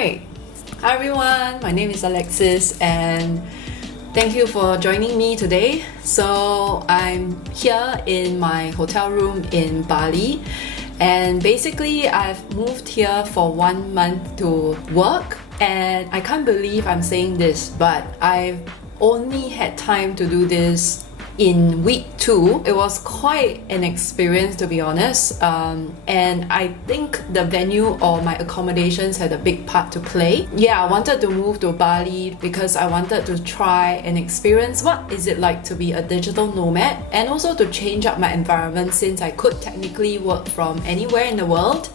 Alright, hi everyone, my name is Alexis and thank you for joining me today. So I'm here in my hotel room in Bali and basically I've moved here for 1 month to work, and I can't believe I'm saying this, but I've only had time to do this in week 2. It was quite an experience, to be honest, and I think the venue or my accommodations had a big part to play. Yeah, I wanted to move to Bali because I wanted to try and experience what is it like to be a digital nomad, and also to change up my environment since I could technically work from anywhere in the world,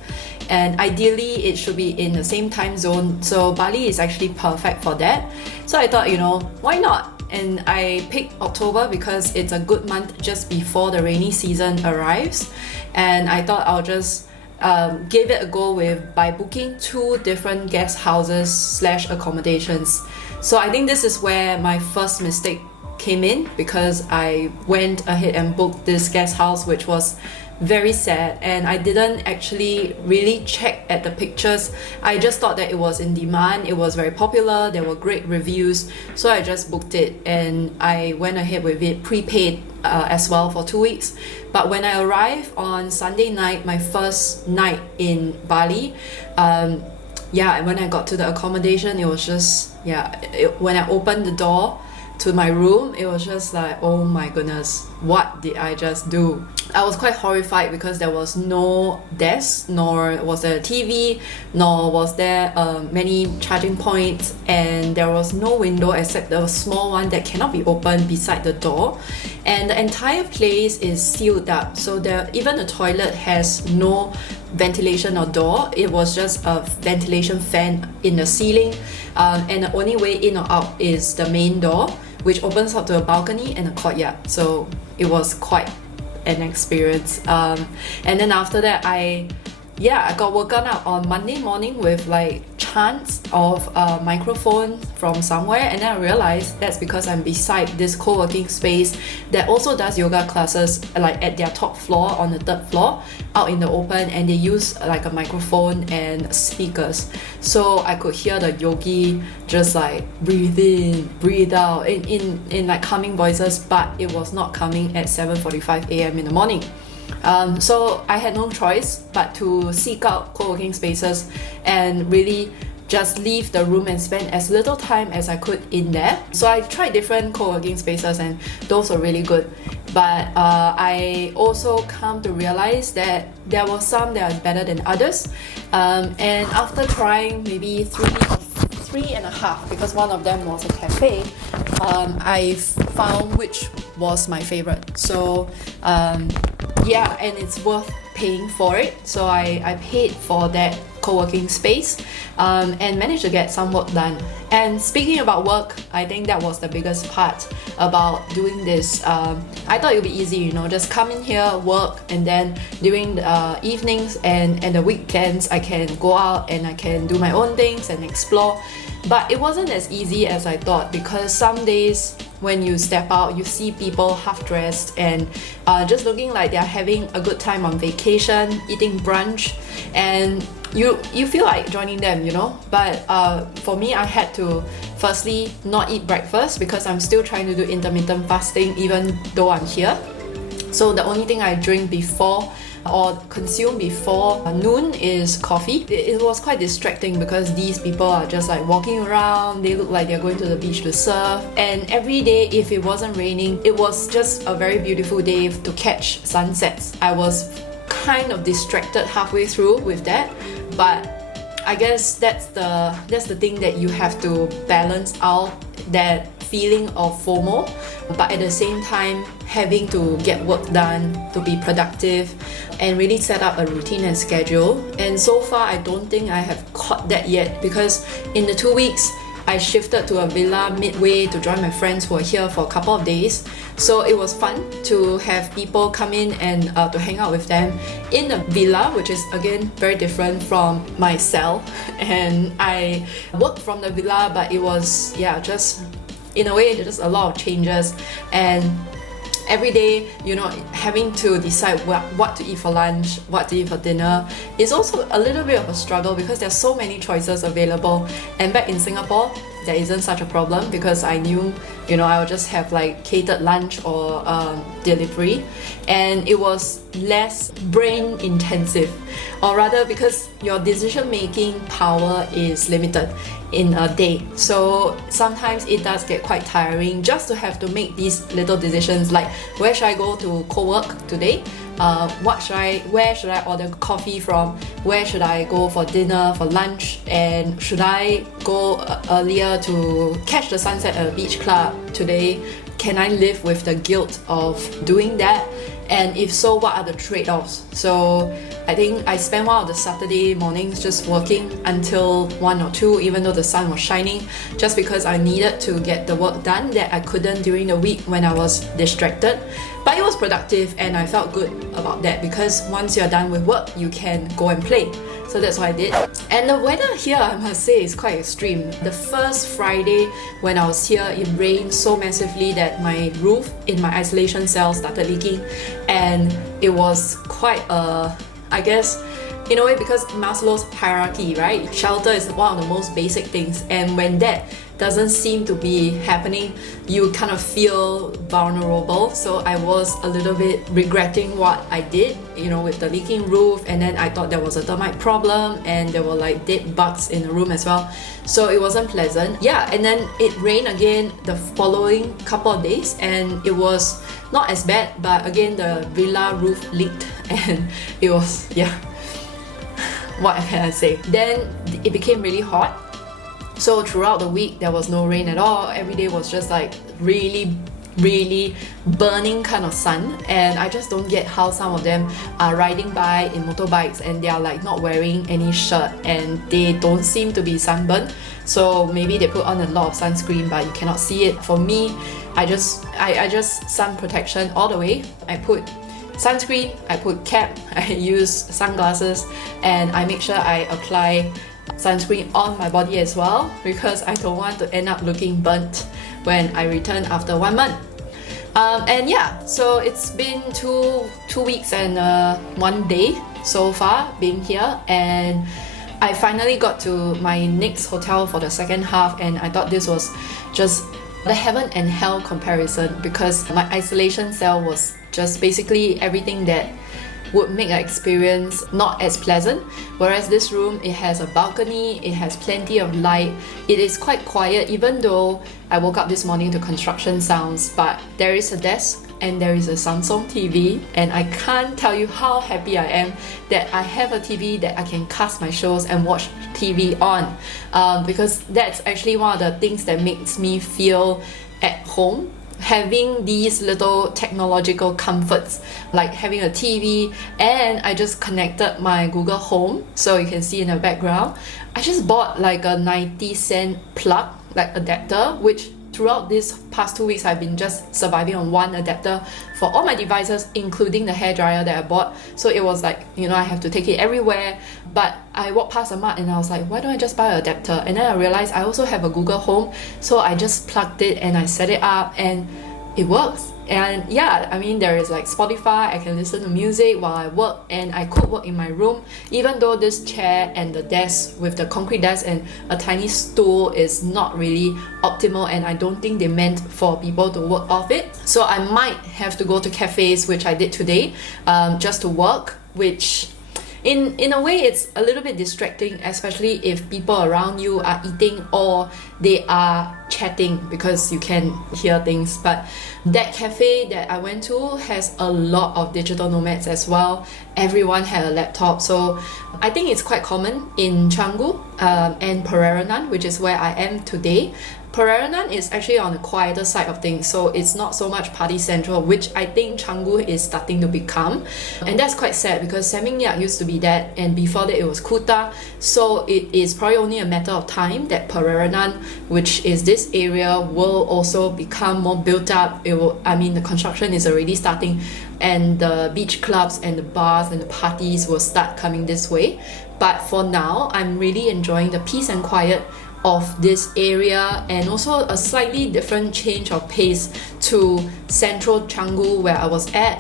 and ideally it should be in the same time zone, so Bali is actually perfect for that. So I thought, why not? And I picked October because it's a good month just before the rainy season arrives, and I thought I'll just give it a go by booking 2 different guest houses / accommodations. So I think this is where my first mistake came in, because I went ahead and booked this guest house, which was very sad, and I didn't actually really check at the pictures. I just thought that it was in demand, it was very popular, there were great reviews, so I just booked it and I went ahead with it prepaid as well for 2 weeks. But when I arrived on Sunday night, my first night in Bali, and when I got to the accommodation, it was just when I opened the door to my room, it was just like, oh my goodness, what did I just do? I was quite horrified because there was no desk, nor was there a TV, nor was there many charging points, and there was no window except the small one that cannot be opened beside the door, and the entire place is sealed up, so even the toilet has no ventilation or door. It was just a ventilation fan in the ceiling, and the only way in or out is the main door, which opens up to a balcony and a courtyard. So it was quite an experience. And then after that, I got woken up on Monday morning with like chants of a microphone from somewhere, and then I realized that's because I'm beside this co-working space that also does yoga classes, like at their top floor on the 3rd floor out in the open, and they use like a microphone and speakers, so I could hear the yogi just like breathe in, breathe out in like calming voices, but it was not coming at 7:45 a.m. in the morning. So I had no choice but to seek out co-working spaces and really just leave the room and spend as little time as I could in there. So I tried different co-working spaces and those were really good. But I also come to realize that there were some that are better than others. And after trying maybe 3.5, because one of them was a cafe, I found which was my favorite. So and it's worth paying for it. So I paid for that co-working space and managed to get some work done. And speaking about work, I think that was the biggest part about doing this. I thought it would be easy, just come in here, work, and then during the evenings and the weekends I can go out and I can do my own things and explore. But it wasn't as easy as I thought, because some days when you step out, you see people half-dressed and just looking like they're having a good time on vacation, eating brunch, and you feel like joining them, But for me, I had to firstly not eat breakfast because I'm still trying to do intermittent fasting even though I'm here. So the only thing I drink before or consume before noon is coffee. It was quite distracting because these people are just like walking around, they look like they're going to the beach to surf, and every day, if it wasn't raining, it was just a very beautiful day to catch sunsets. I was kind of distracted halfway through with that, but I guess that's the thing that you have to balance out, that feeling of FOMO, but at the same time having to get work done, to be productive and really set up a routine and schedule. And so far I don't think I have caught that yet, because in the 2 weeks I shifted to a villa midway to join my friends who are here for a couple of days. So it was fun to have people come in and to hang out with them in a villa, which is again very different from my cell. And I worked from the villa, but it was just in a way just a lot of changes. And every day, having to decide what to eat for lunch, what to eat for dinner is also a little bit of a struggle because there's so many choices available. And back in Singapore, there isn't such a problem because I knew, I would just have like catered lunch or delivery, and it was less brain intensive, or rather because your decision making power is limited in a day. So sometimes it does get quite tiring just to have to make these little decisions like where should I go to co-work today? Where should I order coffee from? Where should I go for dinner, for lunch? And should I go earlier to catch the sunset at a beach club today? Can I live with the guilt of doing that? And if so, what are the trade-offs? So I think I spent one of the Saturday mornings just working until 1 or 2, even though the sun was shining, just because I needed to get the work done that I couldn't during the week when I was distracted. But it was productive and I felt good about that because once you're done with work, you can go and play. So that's what I did. And the weather here, I must say, is quite extreme. The first Friday when I was here, it rained so massively that my roof in my isolation cell started leaking, and it was quite I guess, in a way, because Maslow's hierarchy, right? Shelter is one of the most basic things, and when that doesn't seem to be happening, you kind of feel vulnerable. So I was a little bit regretting what I did, with the leaking roof, and then I thought there was a termite problem and there were like dead bugs in the room as well. So it wasn't pleasant. Yeah, and then it rained again the following couple of days and it was not as bad, but again the villa roof leaked and it was, what can I say? Then it became really hot. So throughout the week there was no rain at all. Every day was just like really burning kind of sun, and I just don't get how some of them are riding by in motorbikes and they are like not wearing any shirt and they don't seem to be sunburned. So maybe they put on a lot of sunscreen but you cannot see it. For me, I just sun protection all the way. I put sunscreen, I put cap, I use sunglasses, and I make sure I apply sunscreen on my body as well because I don't want to end up looking burnt when I return after 1 month. So it's been two weeks and 1 day so far being here, and I finally got to my next hotel for the second half, and I thought this was just the heaven and hell comparison because my isolation cell was just basically everything that would make an experience not as pleasant, whereas this room, it has a balcony, it has plenty of light, it is quite quiet even though I woke up this morning to construction sounds, but there is a desk and there is a Samsung TV, and I can't tell you how happy I am that I have a TV that I can cast my shows and watch TV on, because that's actually one of the things that makes me feel at home. Having these little technological comforts like having a TV, and I just connected my Google Home so you can see in the background. I just bought like a 90-cent plug, like adapter, which throughout these past 2 weeks I've been just surviving on one adapter for all my devices, including the hairdryer that I bought. So it was like, I have to take it everywhere. But I walked past a mart and I was like, why don't I just buy an adapter? And then I realized I also have a Google Home, so I just plugged it and I set it up and it works. And there is like Spotify, I can listen to music while I work, and I could work in my room even though this chair and the desk with the concrete desk and a tiny stool is not really optimal, and I don't think they meant for people to work off it. So I might have to go to cafes, which I did today, just to work, which in a way it's a little bit distracting, especially if people around you are eating or they are chatting because you can hear things. But that cafe that I went to has a lot of digital nomads as well. Everyone had a laptop, so I think it's quite common in Canggu and Pererenan, which is where I am today. Pererenan is actually on the quieter side of things, so it's not so much party central, which I think Canggu is starting to become. And that's quite sad because Seminyak used to be that, and before that it was Kuta. So it is probably only a matter of time that Pererenan, which is this this area will also become more built up. The construction is already starting, and the beach clubs and the bars and the parties will start coming this way. But for now, I'm really enjoying the peace and quiet of this area, and also a slightly different change of pace to central Canggu where I was at,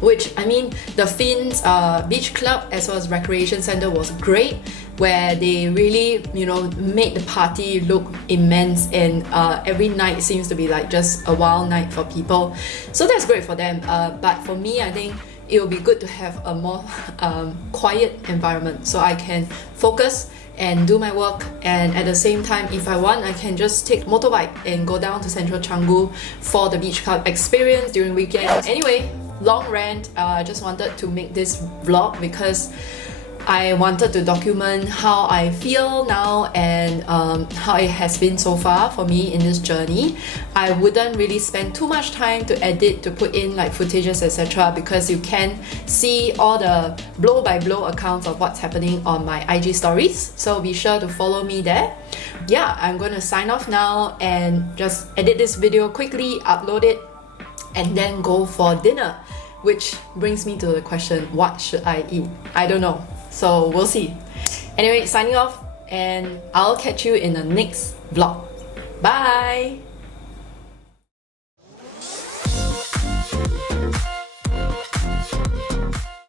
which the Finn's beach club as well as recreation center was great, where they really made the party look immense, and every night seems to be like just a wild night for people. So that's great for them, but for me, I think it will be good to have a more quiet environment so I can focus and do my work, and at the same time, if I want, I can just take motorbike and go down to central Canggu for the beach club experience during weekends. Anyway, long rant. I just wanted to make this vlog because I wanted to document how I feel now and how it has been so far for me in this journey. I wouldn't really spend too much time to edit, to put in like footages, etc., because you can see all the blow by blow accounts of what's happening on my IG stories. So be sure to follow me there. Yeah, I'm gonna sign off now and just edit this video quickly, upload it, and then go for dinner. Which brings me to the question, what should I eat? I don't know. So we'll see. Anyway, signing off, and I'll catch you in the next vlog. Bye!